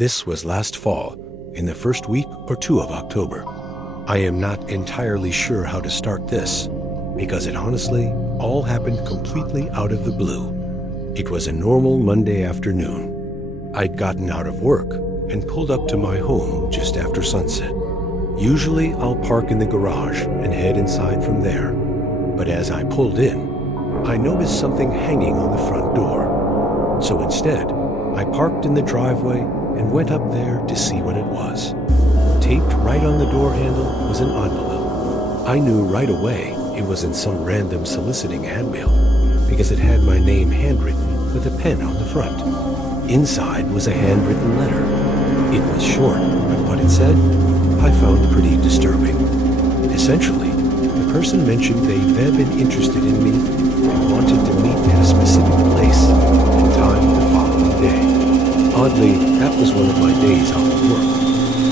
This was last fall, in the first week or two of October. I am not entirely sure how to start this, because it honestly all happened completely out of the blue. It was a normal Monday afternoon. I'd gotten out of work and pulled up to my home just after sunset. Usually I'll park in the garage and head inside from there, but as I pulled in, I noticed something hanging on the front door. So instead, I parked in the driveway and went up there to see what it was. Taped right on the door handle was an envelope. I knew right away it wasn't some random soliciting handmail, because it had my name handwritten with a pen on the front. Inside was a handwritten letter. It was short, but what it said, I found pretty disturbing. Essentially, the person mentioned they'd been interested in me and wanted to meet at a specific place and time the following day. Oddly, that was one of my days off of work,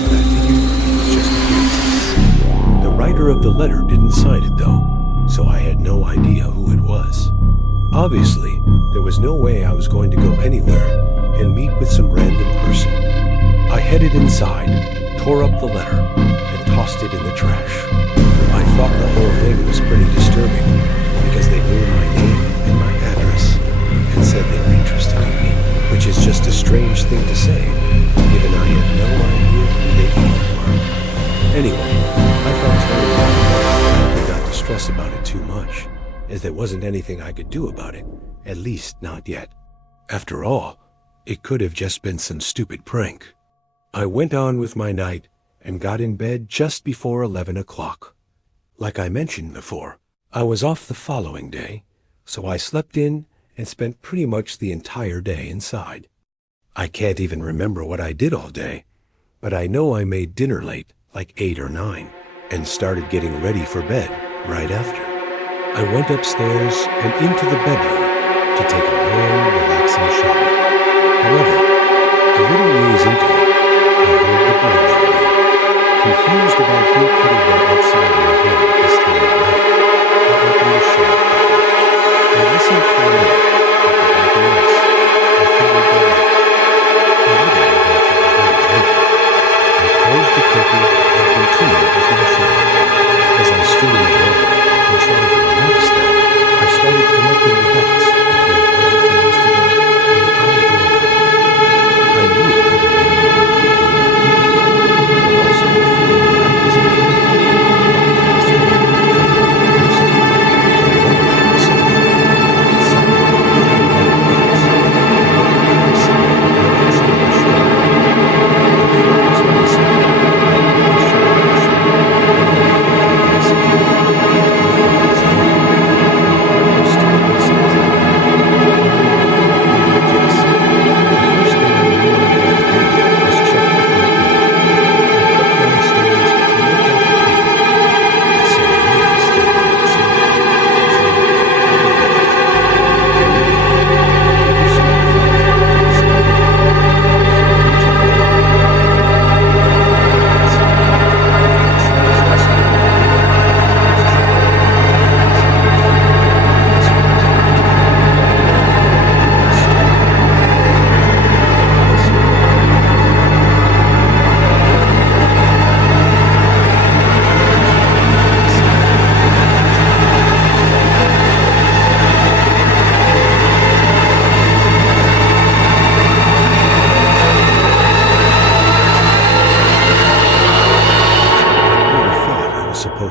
but I figured it was just a coincidence. The writer of the letter didn't sign it though, so I had no idea who it was. Obviously, there was no way I was going to go anywhere and meet with some random person. I headed inside, tore up the letter, and tossed it in the trash. I thought the whole thing was pretty disturbing because they knew my name and my address and said they were interested in me, which is just a strange thing to say, given I had no idea who they thought were. Anyway, I felt terrible and not to stress about it too much, as there wasn't anything I could do about it, at least not yet. After all, it could have just been some stupid prank. I went on with my night and got in bed just before 11 o'clock. Like I mentioned before, I was off the following day, so I slept in and spent pretty much the entire day inside. I can't even remember what I did all day, but I know I made dinner late, like 8 or 9, and started getting ready for bed right after. I went upstairs and into the bedroom to take a long, relaxing shower. However, a little ways into it, I heard the doorbell ring. Confused about who could have been outside my home at this time of night, I opened the shower curtain. I listened for a minute, but with nothing else, I figured that out. I wouldn't have answered the door anyway. I closed the curtain and continued with my shower. As I stood in the doorway and tried to relax there, I started connecting the dots between everything yesterday and the outdoor ring. I knew it couldn't be anything completely, but also the feeling that I was in a room,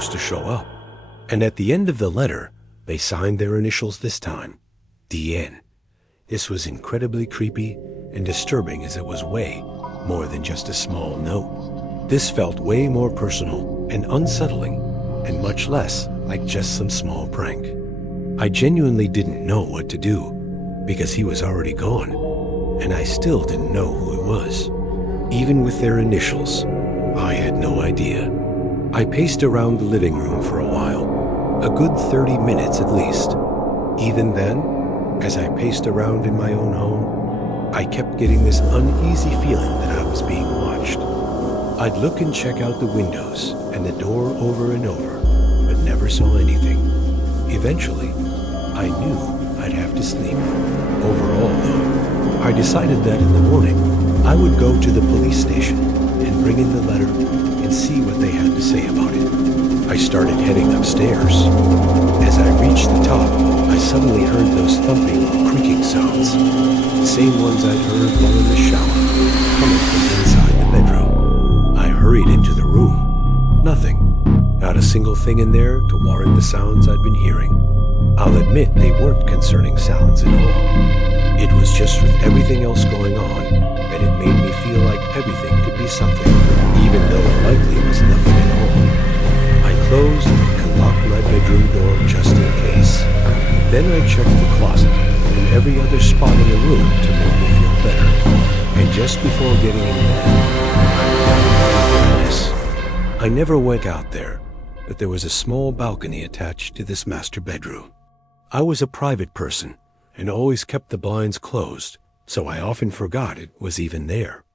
to show up. And at the end of the letter, they signed their initials this time, DN. This was incredibly creepy and disturbing, as it was way more than just a small note. This felt way more personal and unsettling, and much less like just some small prank. I genuinely didn't know what to do, because he was already gone, and I still didn't know who it was. Even with their initials, I had no idea. I paced around the living room for a while, a good 30 minutes at least. Even then, as I paced around in my own home, I kept getting this uneasy feeling that I was being watched. I'd look and check out the windows and the door over and over, but never saw anything. Eventually, I knew I'd have to sleep. Overall, though, I decided that in the morning, I would go to the police station and bring in the letter and see what they had to say about it. I started heading upstairs. As I reached the top, I suddenly heard those thumping, creaking sounds, the same ones I'd heard while in the shower, coming from inside the bedroom. I hurried into the room. Nothing. Not a single thing in there to warrant the sounds I'd been hearing. I'll admit they weren't concerning sounds at all. It was just with everything else going on that it made me feel like everything could be something, even though it likely was nothing at all. I closed and locked my bedroom door just in case. Then I checked the closet and every other spot in the room to make me feel better. And just before getting in bed, I never went out there, but there was a small balcony attached to this master bedroom. I was a private person and always kept the blinds closed, so I often forgot it was even there.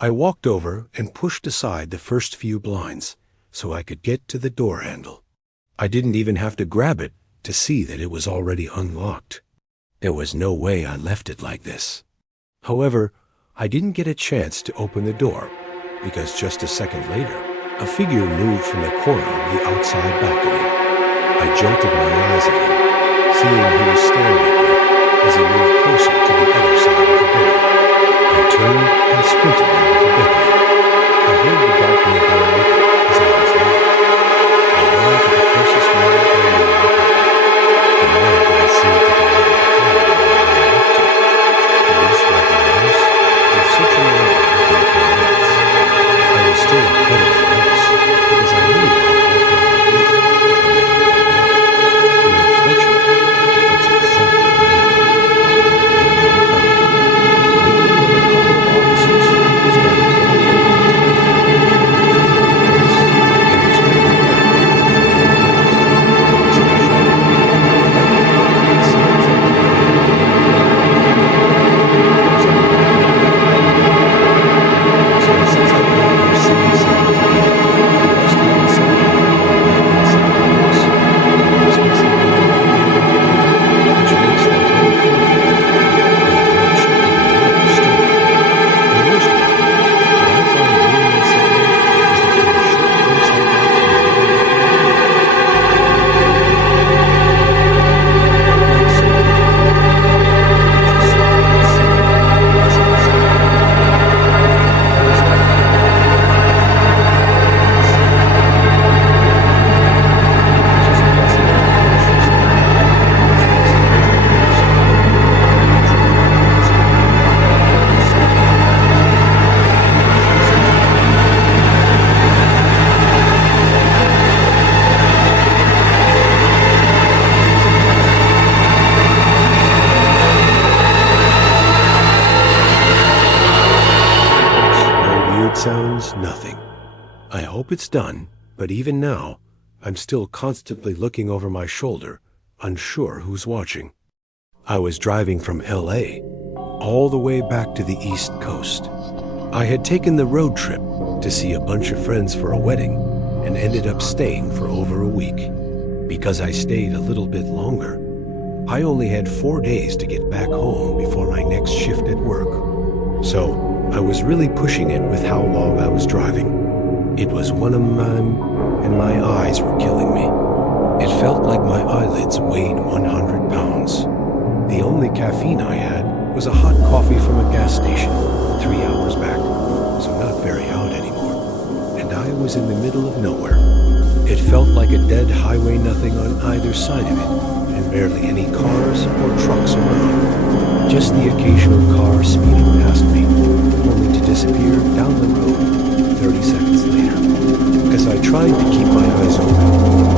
I walked over and pushed aside the first few blinds so I could get to the door handle. I didn't even have to grab it to see that it was already unlocked. There was no way I left it like this. However, I didn't get a chance to open the door because just a second later, a figure moved from the corner of the outside balcony. I jolted my eyes at him, seeing he was staring at me as he moved closer to the other side of the door. I turned and sprinted out of the bedroom. I heard the balcony door open as I was leaving. I ran to the closest window I knew in the apartment. The man didn't seem to be able to find where I left him. Police were at my house and searching around within 10 minutes. I was still incredibly nervous because I knew how awful it would be if the man got there. And unfortunately, that's exactly what happened. They never found him. A couple of officers started going and it's really sounds, nothing. I hope it's done, but even now, I'm still constantly looking over my shoulder, unsure who's watching. I was driving from LA, all the way back to the East Coast. I had taken the road trip to see a bunch of friends for a wedding and ended up staying for over a week. Because I stayed a little bit longer, I only had 4 days to get back home before my next shift at work. So, I was really pushing it with how long I was driving. It was one of mine, and my eyes were killing me. It felt like my eyelids weighed 100 pounds. The only caffeine I had was a hot coffee from a gas station 3 hours back, so not very out anymore. And I was in the middle of nowhere. It felt like a dead highway, nothing on either side of it, and barely any cars or trucks around. Just the occasional car speeding past me, only to disappear down the road 30 seconds later. As I tried to keep my eyes open,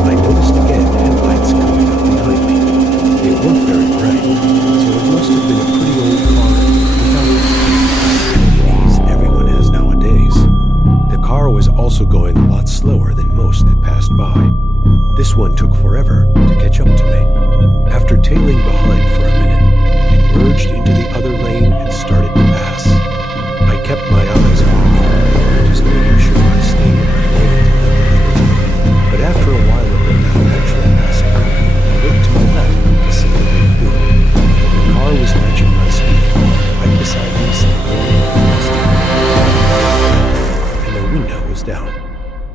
I noticed again headlights coming up behind me. They weren't very bright, so it must have been a pretty old car without these everyone has nowadays. The car was also going a lot slower than most that passed by. This one took forever to catch up to me. After tailing behind for a minute, it merged into the other lane and started to pass. I kept my eyes on the car, just making sure I stayed in my lane to let it through. But after a while of them now actually passing, I looked to my left to see what they were doing. The car was matching my speed, right beside me, some really fast. down.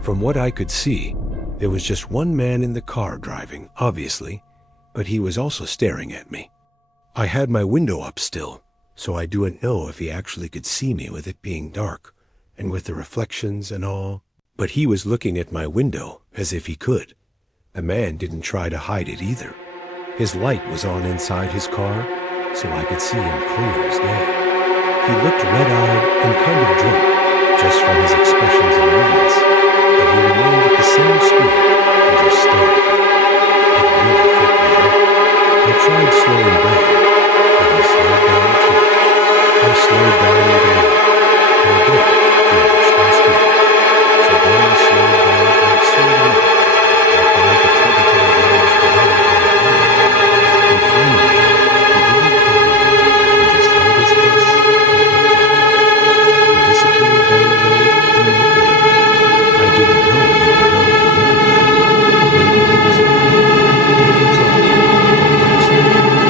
From what I could see, there was just one man in the car driving, obviously, but he was also staring at me. I had my window up still, so I didn't know if he actually could see me with it being dark, and with the reflections and all. But he was looking at my window as if he could. The man didn't try to hide it either. His light was on inside his car, so I could see him clear as day. He looked red-eyed and kind of drunk, just from his expressions and movements, but he remained at the same speed and just stared at me. It really freaked me out. I tried slowing down, but he slowed down too. I slowed down even more, and again he matched my speed. So then I slowed down and slowed down, like going to 25 miles per hour on the highway. And finally, he didn't copy me and just held his pace and kept driving. He disappeared down the road a minute later. I didn't know what the hell to think of that. Maybe he was a creep, maybe drunk, but honestly, I didn't know.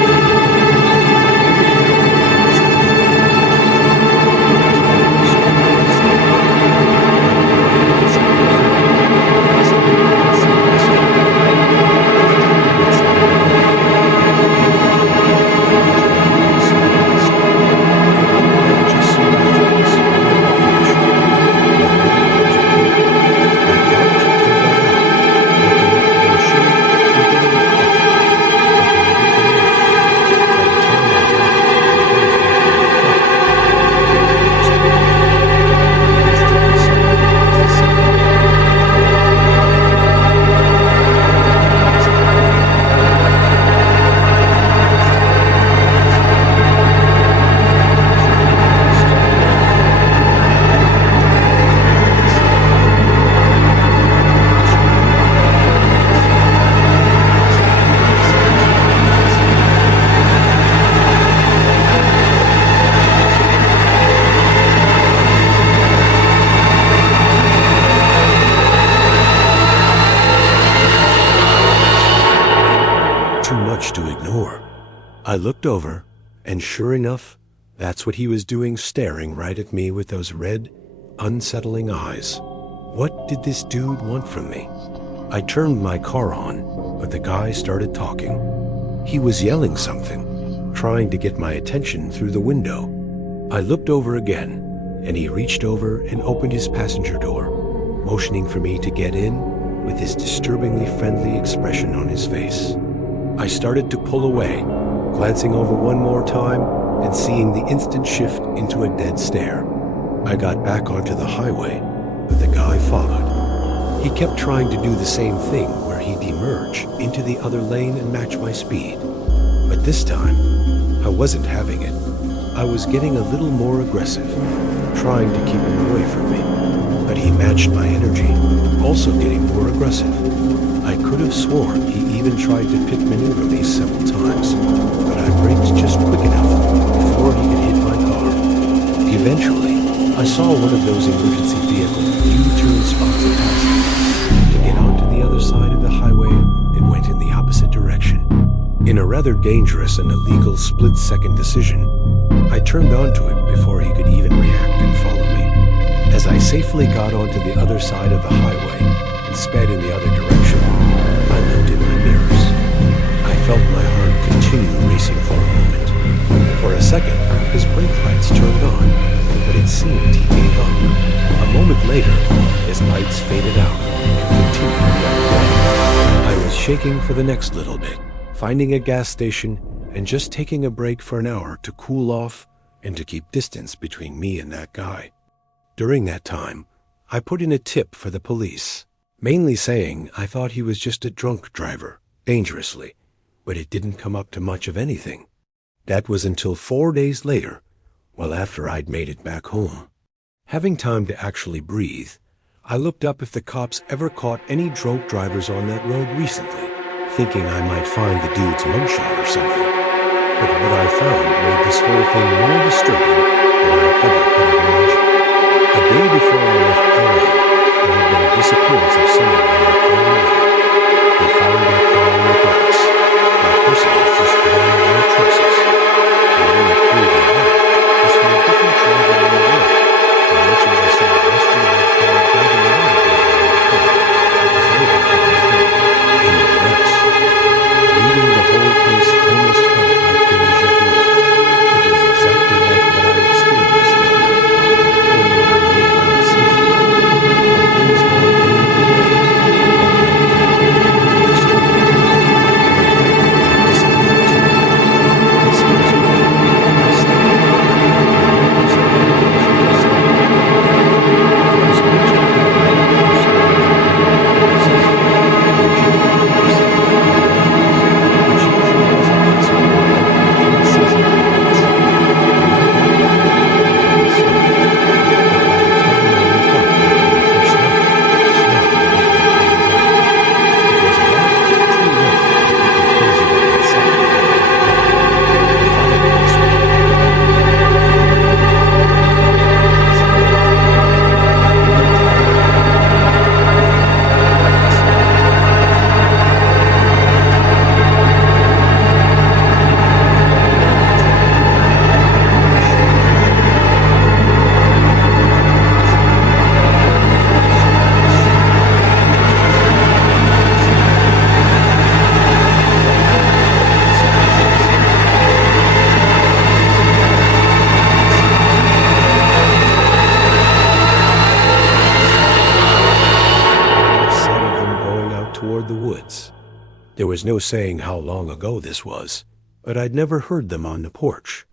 To ignore. I looked over, and sure enough, that's what he was doing, staring right at me with those red, unsettling eyes. What did this dude want from me? I turned my car on, but the guy started talking. He was yelling something, trying to get my attention through the window. I looked over again, and he reached over and opened his passenger door, motioning for me to get in with this disturbingly friendly expression on his face. I started to pull away, glancing over one more time and seeing the instant shift into a dead stare. I got back onto the highway, but the guy followed. He kept trying to do the same thing where he'd emerge into the other lane and match my speed. But this time, I wasn't having it. I was getting a little more aggressive, trying to keep him away from me. But he matched my energy, also getting more aggressive. I could have sworn he even tried to pit maneuver me several times, but I braked just quick enough before he could hit my car. Eventually, I saw one of those emergency vehicle U-turn spots past me. To get onto the other side of the highway, it went in the opposite direction. In a rather dangerous and illegal split-second decision, I turned onto it before he could even react and follow me. As I safely got onto the other side of the highway and sped in the other direction, I looked in my mirrors. I felt my heart continue racing for a moment. For a second, his brake lights turned on, but it seemed he gave up. A moment later, his lights faded out and continued right away. I was shaking for the next little bit, finding a gas station and just taking a break for an hour to cool off and to keep distance between me and that guy. During that time, I put in a tip for the police, mainly saying I thought he was just a drunk driver, dangerously, but it didn't come up to much of anything. That was until 4 days later, well after I'd made it back home. Having time to actually breathe, I looked up if the cops ever caught any drunk drivers on that road recently, thinking I might find the dude's mugshot or something. But what I found made this whole thing more disturbing than I ever could have imagined. A day before I left LA, there had been a disappearance of someone on that very road. They found their car on the grass. The person was just wearing no traces. The only clue they had was from a different driver on the road, in which I saw a rusty red car driving around There was no saying how long ago this was, but I'd never heard them on the porch.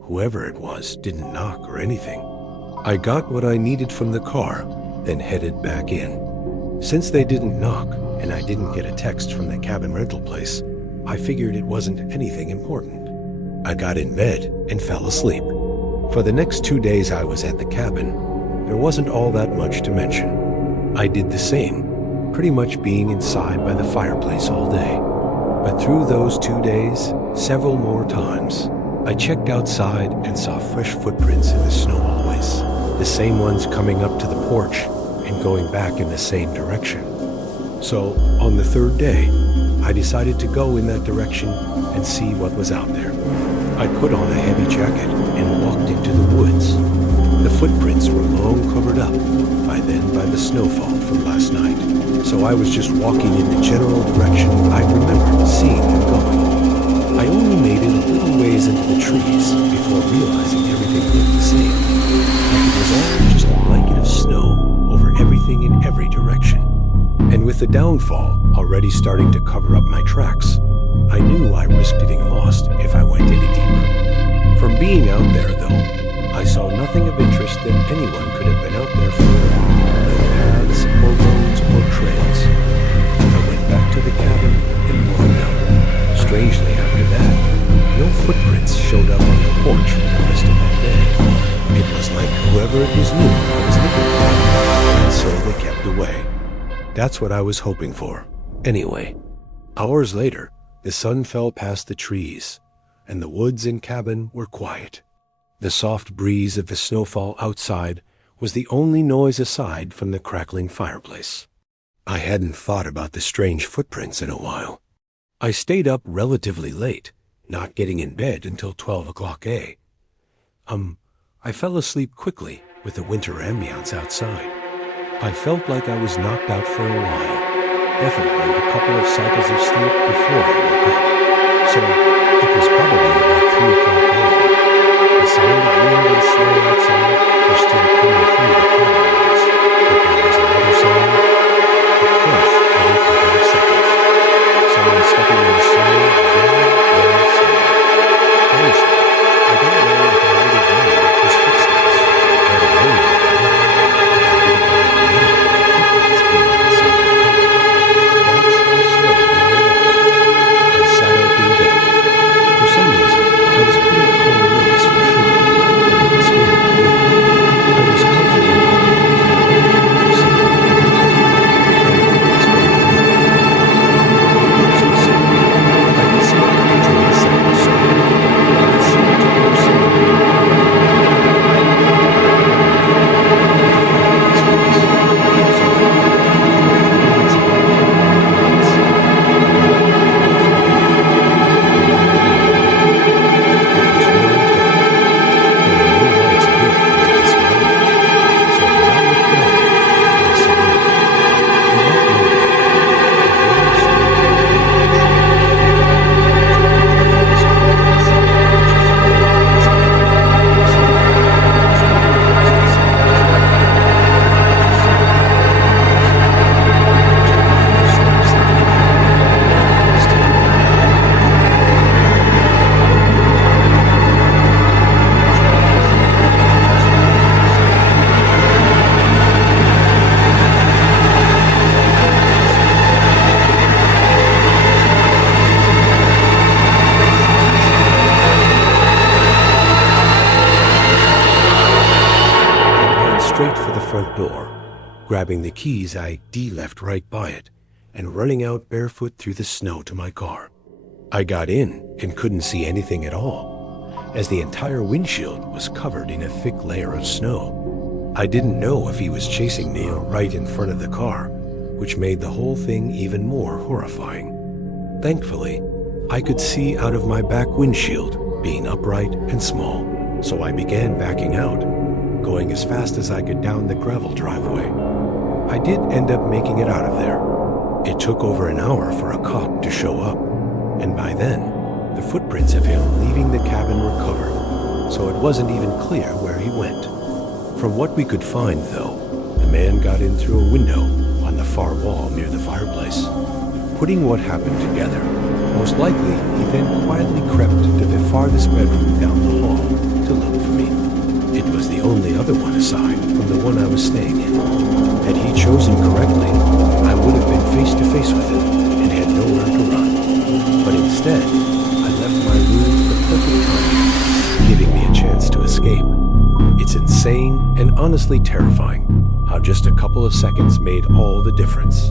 Whoever it was didn't knock or anything. I got what I needed from the car, then headed back in. Since they didn't knock and I didn't get a text from the cabin rental place, I figured it wasn't anything important. I got in bed and fell asleep. For the next 2 days I was at the cabin, there wasn't all that much to mention. I did the same, pretty much being inside by the fireplace all day. But through those 2 days, several more times, I checked outside and saw fresh footprints in the snow always. The same ones coming up to the porch and going back in the same direction. So, on the third day, I decided to go in that direction and see what was out there. I put on a heavy jacket and walked into the woods. The footprints were long covered up by the snowfall from last night. So I was just walking in the general direction I remembered seeing them going. I only made it a little ways into the trees before realizing everything looked the same. Like it was all just a blanket of snow over everything in every direction. And with the downfall already starting to cover up my tracks, I knew I risked getting lost if I went any deeper. From being out there, though, I saw nothing of interest that anyone could have been out there for. No paths or roads or trails. I went back to the cabin and warmed up. Strangely, after that, no footprints showed up on the porch for the rest of that day. It was like whoever it was knew I was looking for, and so they kept away. That's what I was hoping for. Anyway, hours later, the sun fell past the trees, and the woods and cabin were quiet. The soft breeze of the snowfall outside was the only noise aside from the crackling fireplace. I hadn't thought about the strange footprints in a while. I stayed up relatively late, not getting in bed until 12 o'clock A. I fell asleep quickly with the winter ambience outside. I felt like I was knocked out for a while, definitely a couple of cycles of sleep before I woke up. So it was probably about 3 o'clock a.m. The sound of wind and snow outside were still coming through the cabin walls, but there was another sound, a crunch every couple of seconds. Someone stepping in the snow very, very slowly. Honestly, I don't know if I would have known it was footsteps, let alone if I didn't have the footprints being inside the cabin. That's how slow they were walking. I sat up in bed. For some reason, I was pretty cold nervous for sure, but it scared me. I was confident I would if something happened. I knew it was very hard. It was so I could see it until the second stop. It seemed to go somewhere. Straight for the front door, grabbing the keys I left right by it, and running out barefoot through the snow to my car. I got in and couldn't see anything at all, as the entire windshield was covered in a thick layer of snow. I didn't know if he was chasing me right in front of the car, which made the whole thing even more horrifying. Thankfully, I could see out of my back windshield, being upright and small, so I began backing out, going as fast as I could down the gravel driveway. I did end up making it out of there. It took over an hour for a cop to show up, and by then, the footprints of him leaving the cabin were covered, so it wasn't even clear where he went. From what we could find, though, the man got in through a window on the far wall near the fireplace. Putting what happened together, most likely he then quietly crept to the farthest bedroom down the hall to look for me. It was the only other one aside from the one I was staying in. Had he chosen correctly, I would have been face to face with him and had nowhere to run. But instead, I left my room at the perfect time, giving me a chance to escape. It's insane and honestly terrifying how just a couple of seconds made all the difference.